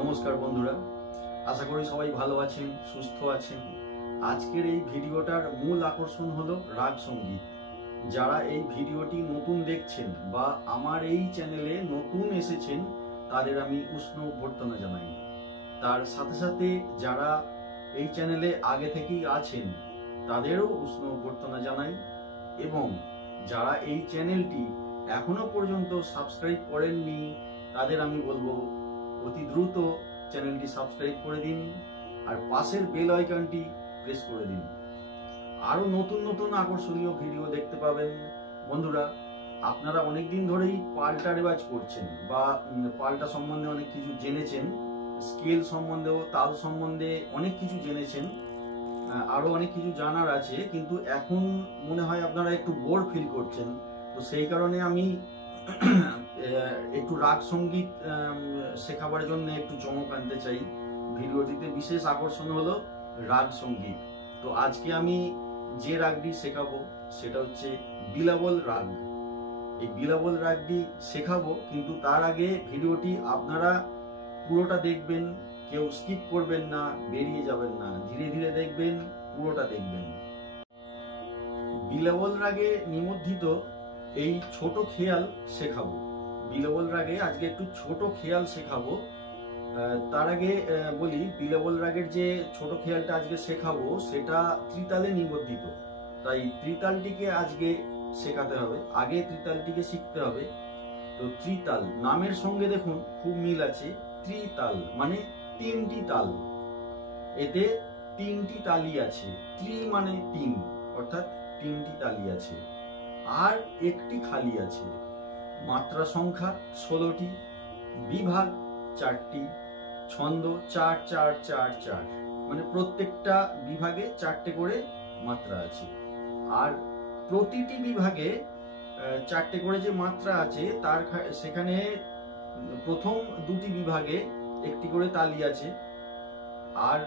নমস্কার বন্ধুরা, আশা করি সবাই ভালো আছেন, সুস্থ আছেন। আজকের এই ভিডিওটার মূল আকর্ষণ হলো রাগ সঙ্গীত। যারা এই ভিডিওটি নতুন দেখছেন বা আমার এই চ্যানেলে নতুন এসেছেন তাদের আমি উষ্ণ অভ্যর্থনা জানাই। তার সাথে সাথে যারা এই চ্যানেলে আগে থেকেই আছেন তাদেরও উষ্ণ অভ্যর্থনা জানাই, এবং যারা এই চ্যানেলটি এখনো পর্যন্ত সাবস্ক্রাইব করেননি তাদের আমি বলবো অতি দ্রুত চ্যানেলটি সাবস্ক্রাইব করে দিন আর পাশের বেল আইকনটি প্রেস করে দিন। আরো নতুন নতুন আকর্ষণীয় ভিডিও দেখতে পাবেন। বন্ধুরা, আপনারা অনেকদিন ধরেই পাল্টা রেওয়াজ করছেন বা পাল্টা সম্বন্ধে অনেক কিছু জেনেছেন, স্কেল সম্বন্ধেও, তাল সম্বন্ধে অনেক কিছু জেনেছেন, আরো অনেক কিছু জানার আছে, কিন্তু এখন মনে হয় আপনারা একটু বোর ফিল করছেন। তো সেই কারণে আমি একটু রাগ সঙ্গীত শেখাবার জন্য একটু চমক আনতে চাই। ভিডিওটিতে বিশেষ আকর্ষণ হলো রাগ সঙ্গীত। তো আজকে আমি যে রাগটি শেখাবো সেটা হচ্ছে বিলাবল রাগ। এই বিলাবল রাগটি শেখাবো, কিন্তু তার আগে ভিডিওটি আপনারা পুরোটা দেখবেন, কেউ স্কিপ করবেন না, বেরিয়ে যাবেন না, ধীরে ধীরে দেখবেন, পুরোটা দেখবেন। বিলাবল রাগে নিমজ্জিত এই ছোট খেয়াল শেখাবো। বিলাবল রাগে আজকে একটু ছোট খেয়াল শেখাবো। তার আগে বলি, বিলাবল রাগের যে ছোট খেয়ালটা আজকে শেখাবো সেটা ত্রিতালে নিবদ্ধিত, তাই ত্রিতালটিকে আজকে শেখাতে হবে, আগে ত্রিতালটিকে শিখতে হবে। তো ত্রিতাল নামের সঙ্গে দেখুন খুব মিল আছে। ত্রিতাল মানে তিনটি তাল, এতে তিনটি তালি আছে। ত্রি মানে তিন, অর্থাৎ তিনটি তালি আছে, আর একটি খালি আছে। মাত্রা সংখ্যা 16টি, বিভাগ 4টি, ছন্দ 4 4 4 4, মানে প্রত্যেকটা বিভাগে 4টে করে মাত্রা আছে। আর প্রতিটি বিভাগে 4টে করে যে মাত্রা আছে তার সেখানে প্রথম দুটি বিভাগে একটি করে তালি আছে, আর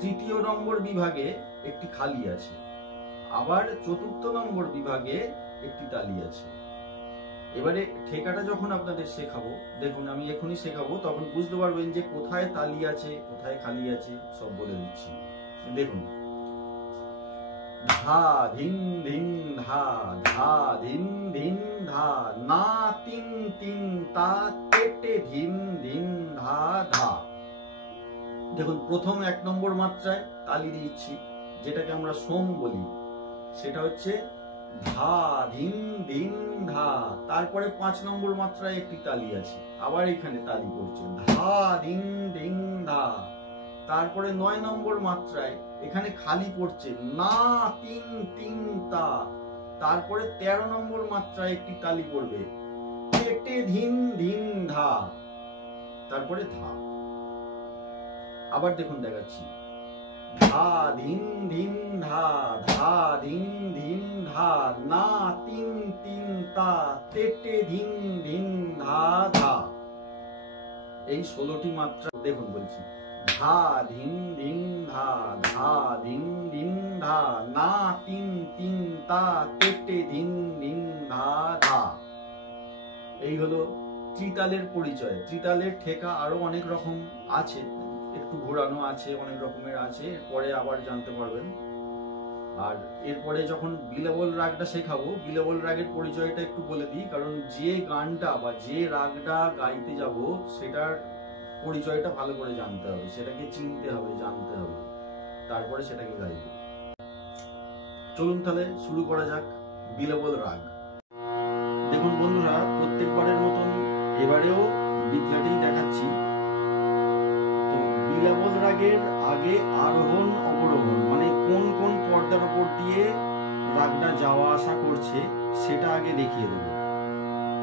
তৃতীয় নম্বর বিভাগে একটি খালি আছে, আবার চতুর্থ নম্বর বিভাগে একটি তালি আছে। এবারে ঠেকাটা যখন আপনাদের শেখাবো, দেখুন আমি এখনই শেখাবো, তখন বুঝতে পারবেন যে কোথায় তালি আছে কোথায় খালি আছে, সব বলে দিচ্ছি। দেখুন, ধা ধিন ধিন ধা, ধা ধিন ধিন ধা, না তিন তিন তা, তেটে ধিন ধিন ধা ধা। দেখুন, প্রথম 1 নম্বর মাত্রায় তালি দিচ্ছি, যেটাকে আমরা সোম বলি, সেটা হচ্ছে ধা ধিন ধিন ধা। তারপরে 5 নম্বর মাত্রায় একটি তালি আছে, আবার এখানে তালি পড়ছে, ধা ধিন ধিন ধা। তারপরে 9 নম্বর মাত্রায় এখানে খালি পড়ছে, না তিন তিন তা। তারপরে 13 নম্বর মাত্রায় একটি তালি পড়বে, তেটে ধিন ধিন ধা, তারপরে ধা। আবার দেখুন দেখাচ্ছি, ধা ধিন ধিন ধা, ধা ধিন ধিন ধা, না তিন তিন তা, তেটে ধিন ধিন ধা ধা। এই 16টি মাত্রা দেখুন বলছি, ধা ধিন ধিন ধা, ধা ধিন ধিন ধা, না তিন তিন তা, তেটে ধিন ধিন ধা ধা। এই হলো ত্রিতালের পরিচয়। ত্রিতালের ঠেকা আরো অনেক রকম আছে, একটু ঘোরানো আছে, অনেক রকমের আছে, এরপরে আবার জানতে পারবেন। আর এরপরে যখন বিলাবল রাগটা শেখাবো, বিলাবল রাগের পরিচয়টা একটু বলে দিই, কারণ যে গানটা বা যে রাগটা গাইতে যাব সেটার পরিচয়টা ভালো করে জানতে হবে, সেটাকে চিনতে হবে, জানতে হবে, তারপরে সেটাকে গাইব। চলুন তাহলে শুরু করা যাক বিলাবল রাগ। দেখুন বন্ধুরা, প্রত্যেকবারের মতন এবারেও বিদ্যাটি দেখাচ্ছি। তো বিলাবল রাগের আগে আরোহণ অবরোহণ, মানে কোন কোন পর্দার উপর দিয়ে রাগটা যাওয়া আসা করছে সেটা আগে দেখিয়ে দেব।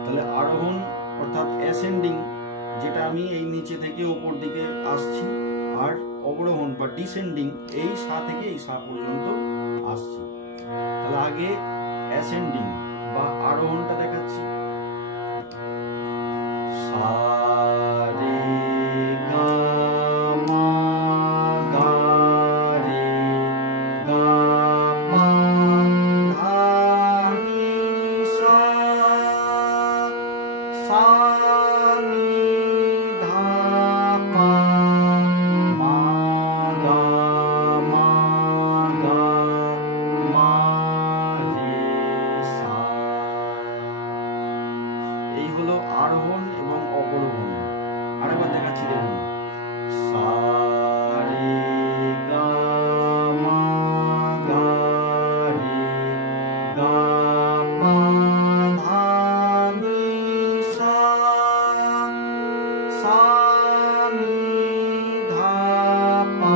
তাহলে আরোহণ অর্থাৎ অ্যাসেন্ডিং, যেটা আমি এই নিচে থেকে ওপর দিকে আসছি, আর অবরোহণ বা ডিসেন্ডিং, এই সা থেকে এই সা পর্যন্ত আসছি। তাহলে আগে অ্যাসেন্ডিং বা আরোহণটা দেখাচ্ছি। সা রে গা মা, গা রে গা মা, ধা নি সা, সা নি ধা হলো আরোহণ এবং অবরোহণ। আরেকবার দেখাচ্ছি দেখুন, সা রে গা মা গা রে গা পা ধা নি সা সা নি ধা পা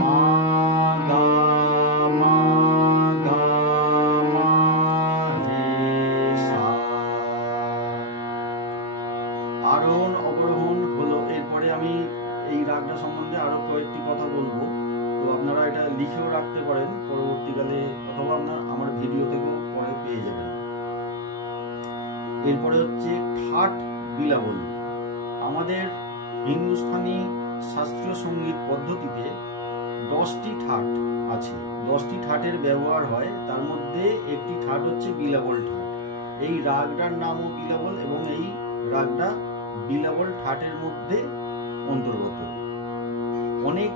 মা গা মা গা মা রে সা। আরোহণ অবরোহণ হলো। এরপরে আমি এই রাগটা সম্বন্ধে আরো কয়েকটি কথা বলবো, তো আপনারা এটা লিখেও রাখতে পারেন পরবর্তীকালে, অথবা আপনার আমার ভিডিও থেকেও পরে পেয়ে যাবেন। এরপরে হচ্ছে ঠাট বিলাবল। আমাদের হিন্দুস্তানি শাস্ত্রীয় সঙ্গীত পদ্ধতিতে 10টি ঠাট আছে, 10টি ঠাটের ব্যবহার হয়। তার মধ্যে একটি ঠাট হচ্ছে বিলাবল ঠাট। এই রাগটার নামও বিলাবল এবং এই রাগটা বিলাবল ঠাটের মধ্যে অন্তর্গত। অনেক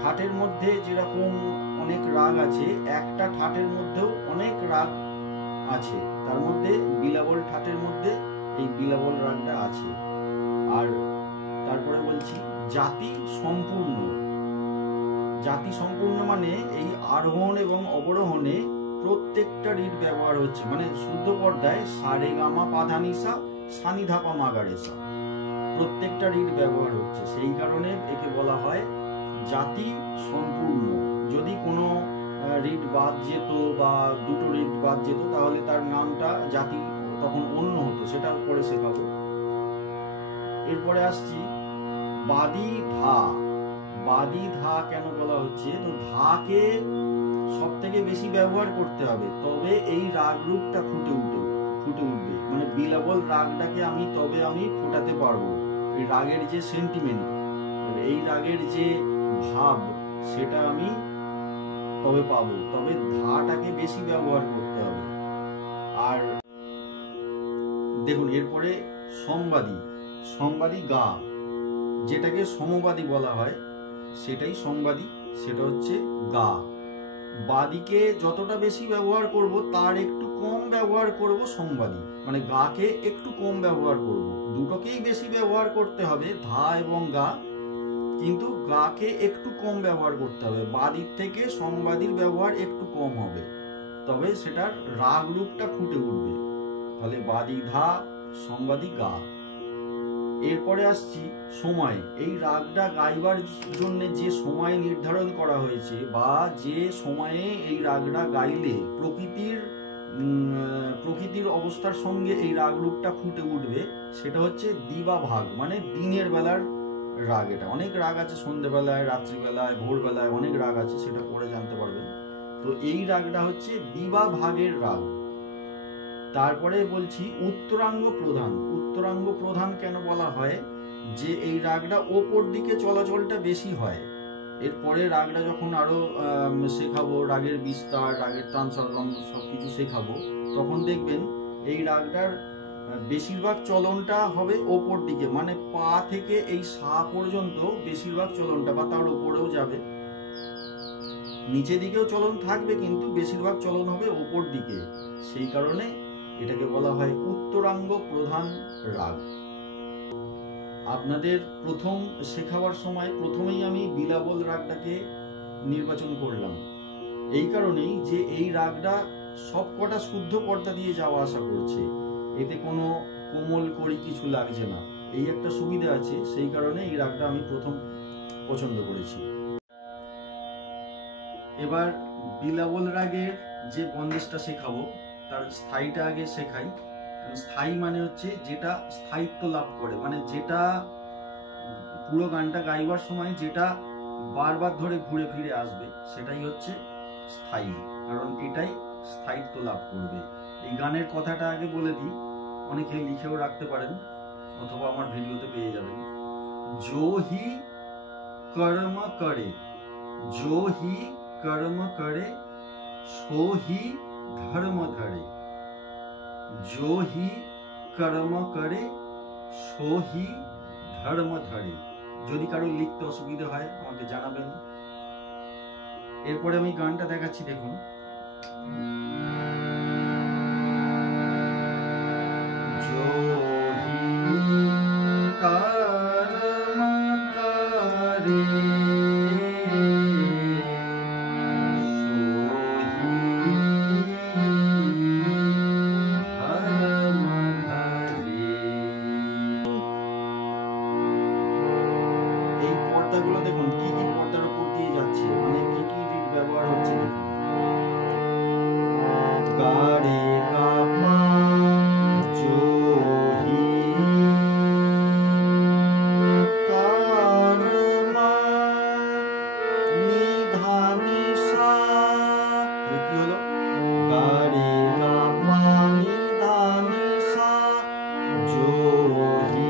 ঠাটের মধ্যে যেরকম অনেক রাগ আছে, একটা ঠাটের মধ্যেও অনেক রাগ আছে, তার মধ্যে বিলাবল ঠাটের মধ্যে এই বিলাবল রাগটা আছে। আর তারপরে বলছি জাতি সম্পূর্ণ। জাতি সম্পূর্ণ মানে এই আরোহণ এবং অবরোহণে প্রত্যেকটা রিড ব্যবহার হচ্ছে, মানে শুদ্ধ পর্দায় সা রে গা মা পা ধা নি সা সা নি ধা পা মা গা রে সা, প্রত্যেকটা রিড ব্যবহার হচ্ছে। সেই কারণে একে বলা হয় জাতি সম্পূর্ণ। যদি কোনো রিড বাদ যেত বা দুটো রিড বাদ যেত, তাহলে তার নামটা জাতি তখন অন্য হতো, সেটা পরে শেখাবো। এরপরে আসছি বাদি ধা। বাদি ধা কেন বলা হচ্ছে, তো ধাকে সব থেকে বেশি ব্যবহার করতে হবে, তবে এই রাগ রূপটা ফুটে উঠবে, মানে বিলাবল রাগটাকে তবে আমি ফোটাতে পারবো। এই রাগের যে সেন্টিমেন্ট, এই রাগের যে ভাব, সেটা আমি তবে পাবো, তবে ধাটাকে বেশি ব্যবহার করতে হবে। আর দেখুন এরপরে সংবাদী গা, যেটাকে সমবাদী বলা হয় সেটাই সংবাদী, সেটা হচ্ছে গা। বাদিকে যতটা বেশি ব্যবহার করব তার একটু কম ব্যবহার করব সংবাদী, মানে গাকে একটু কম ব্যবহার করব। দুটোকেই বেশি ব্যবহার করতে হবে, ধা এবং গা, কিন্তু গাকে একটু কম ব্যবহার করতে হবে। বাদির থেকে সংবাদীর ব্যবহার একটু কম হবে, তবে সেটার রাগ রূপটা ফুটে উঠবে। তাহলে বাদি ধা, সংবাদী গা। এরপরে আসছি সময়। এই রাগটা গাইবার জন্য যে সময় নির্ধারণ করা হয়েছে, বা যে সময়ে এই রাগটা গাইলে প্রকৃতির অবস্থার সঙ্গে এই রাগ রূপটা ফুটে উঠবে, সেটা হচ্ছে দিবা ভাগ, মানে দিনের বেলার রাগ। এটা অনেক রাগ আছে, সন্ধ্যেবেলায়, রাত্রিবেলায়, ভোরবেলায় অনেক রাগ আছে, সেটা পরে জানতে পারবেন। তো এই রাগটা হচ্ছে দিবা ভাগের রাগ। তারপরে বলছি উত্তরাঙ্গ প্রধান। উত্তরাঙ্গ প্রধান কেন বলা হয়, যে এই রাগটা ওপর দিকে চলাচলটা বেশি হয়। এরপরে রাগটা যখন আরো শেখাবো, রাগের বিস্তার, রাগের তান সরগম সবকিছু শেখাবো, তখন দেখবেন এই রাগটার বেশিরভাগ চলনটা হবে ওপর দিকে, মানে পা থেকে এই সা পর্যন্ত বেশিরভাগ চলনটা, বা তার ওপরেও যাবে, নিচে দিকেও চলন থাকবে, কিন্তু বেশিরভাগ চলন হবে ওপর দিকে। সেই কারণে এটাকে বলা হয় উত্তরাঙ্গ প্রধান রাগ। আপনাদের প্রথম শেখাবার সময় প্রথমেই আমি বিলাবল রাগটাকে নির্বাচন করলাম, এই কারণেই যে এই রাগটা সবকটা শুদ্ধ পর্দা দিয়ে যাওয়া আসা করছে, এতে কোনো কোমল করি কিছু লাগছে না, এই একটা সুবিধা আছে। সেই কারণে এই রাগটা আমি প্রথম পছন্দ করেছি। এবার বিলাবল রাগের যে বন্দেজটা শেখাবো, তার স্থায়ীটা আগে শেখাই। স্থায়ী মানে হচ্ছে যেটা স্থায়িত্ব লাভ করে, মানে যেটা পুরো গানটা গাইবার সময় যেটা বারবার ধরে ঘুরে ফিরে আসবে, সেটাই হচ্ছে স্থায়ী, কারণ এটাই স্থায়িত্ব লাভ করবে। এই গানের কথাটা আগে বলে দিই, অনেকে লিখেও রাখতে পারেন অথবা আমার ভিডিওতে পেয়ে যাবেন। जो ही कर्म करे, जो ही कर्म करे, सो ही धर्म धरे, जो ही कर्म करे, सो ही धर्म धरे। যদি কারো লিখতে অসুবিধা হয় আমাকে জানাবেন। এরপরে আমি গানটা দেখাচ্ছি, দেখুন। जो ही कर्म करे এই পর্দাগুলো দেখুন কি কি পর্দার উপর দিয়ে যাচ্ছে, মানে কি কি ব্যবহার হচ্ছে দেখুন। গারে গাপা জোহি কারমা নিধানিসা, কি হলো? গারে গাপা নিধানিসা জোহি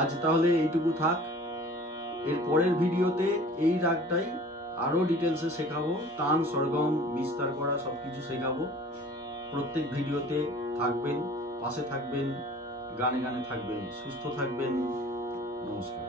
আজ তাহলে এইটুকু থাক। এর পরের ভিডিওতে এই রাগটাই আরো ডিটেলসে শেখাবো, তান সরগম বিস্তার করা সবকিছু শেখাবো। প্রত্যেক ভিডিওতে থাকবেন, পাশে থাকবেন, গানে গানে থাকবেন, সুস্থ থাকবেন। নমস্কার।